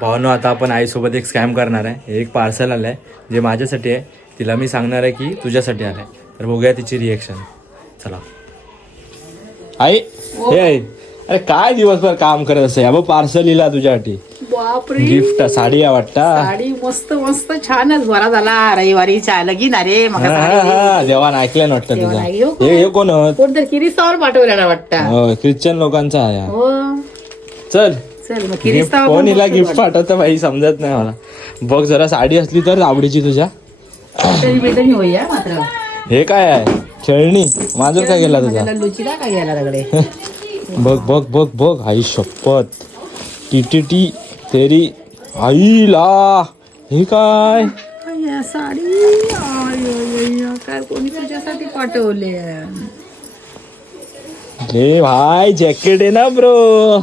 भावानो आता आपण आईसोबत एक स्कॅम करणार आहे. एक पार्सल आलं आहे जे माझ्यासाठी आहे. तिला मी सांगणार आहे की तुझ्यासाठी आलं आहे. तर बघूया तिची रिएक्शन. चला आई. हे आई, अरे काय दिवसभर काम करत असं. या पार्सल लिहिला तुझ्यासाठी. बापरे, गिफ्ट साडी आहे वाटतं. साडी मस्त मस्त छानच बरा झाला. रविवारी लगीन अरे मग देवान ऐकलं ना वाटतं तुझं. नाही हो. हे कोण कोणतरी किरिस्तावर पाठवलेला वाटतं. हो ख्रिश्चन लोकांचा आहे हा. हो चल चल मग गिफ्ट किरिस्तावर कोण हिला गिफ्ट पाठवतं बाई समजत नाही मला. बघ जरा साडी असली तर आवडीची तुझ्या. बेदनी होईया मात्र. हे काय आहे खेळणी. माझं काय गेला तुझा. लुचिला काय गेला दगडे. बघ बघ बघ बघ आई शपथ. टी तेरी आईला. हे काय काय साडी काय कोणी तुझ्यासाठी पाठवले. हे भाई जॅकेट आहे ना ब्रो.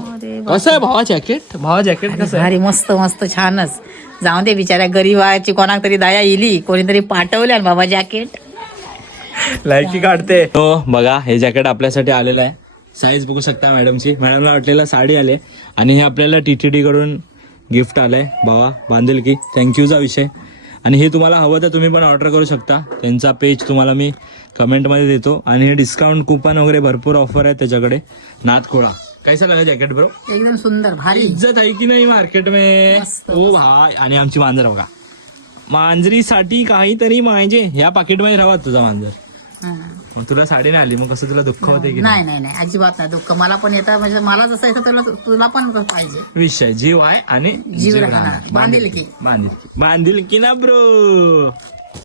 कसं आहे भावा जॅकेट. भावा जॅकेट कसं आहे. भारी मस्त मस्त छानच. जाऊन दे बिचाऱ्या गरीबाची कोणाक तरी दया येली कोणीतरी पाठवले बाबा जॅकेट. लायकी काढते. हो बघा हे जॅकेट आपल्यासाठी आलेलं आहे. साईज बघू शकता मॅडमची. मॅडमला वाटलेला साडी आले आणि हे आपल्याला TTD कडून गिफ्ट आलंय. भावा बांधेल की थँक्यूचा विषय. आणि हे तुम्हाला हवं तर तुम्ही पण ऑर्डर करू शकता. त्यांचा पेज तुम्हाला मी कमेंटमध्ये देतो. आणि हे डिस्काउंट कुपन वगैरे भरपूर ऑफर आहे त्याच्याकडे. नाथखोळा. कैसा लगा जॅकेट ब्रो. एकदम सुंदर भारी. इज्जत आहे की नाही मार्केट में. ओ भाई. आणि आमची मांजर बघा. मांजरीसाठी काहीतरी पाहिजे. ह्या पाकिटमध्ये राहा तुझा मांजर. मग तुला साडी नाही आली मग कसं तुला दुःख होते की नाही नाही नाही अजिबात नाही दुःख. मला पण येतं म्हणजे मला जसं येतं तुला पण पाहिजे. विषय जीव आहे आणि जीव राहणार. बांधील की बांधील की ना ब्रो.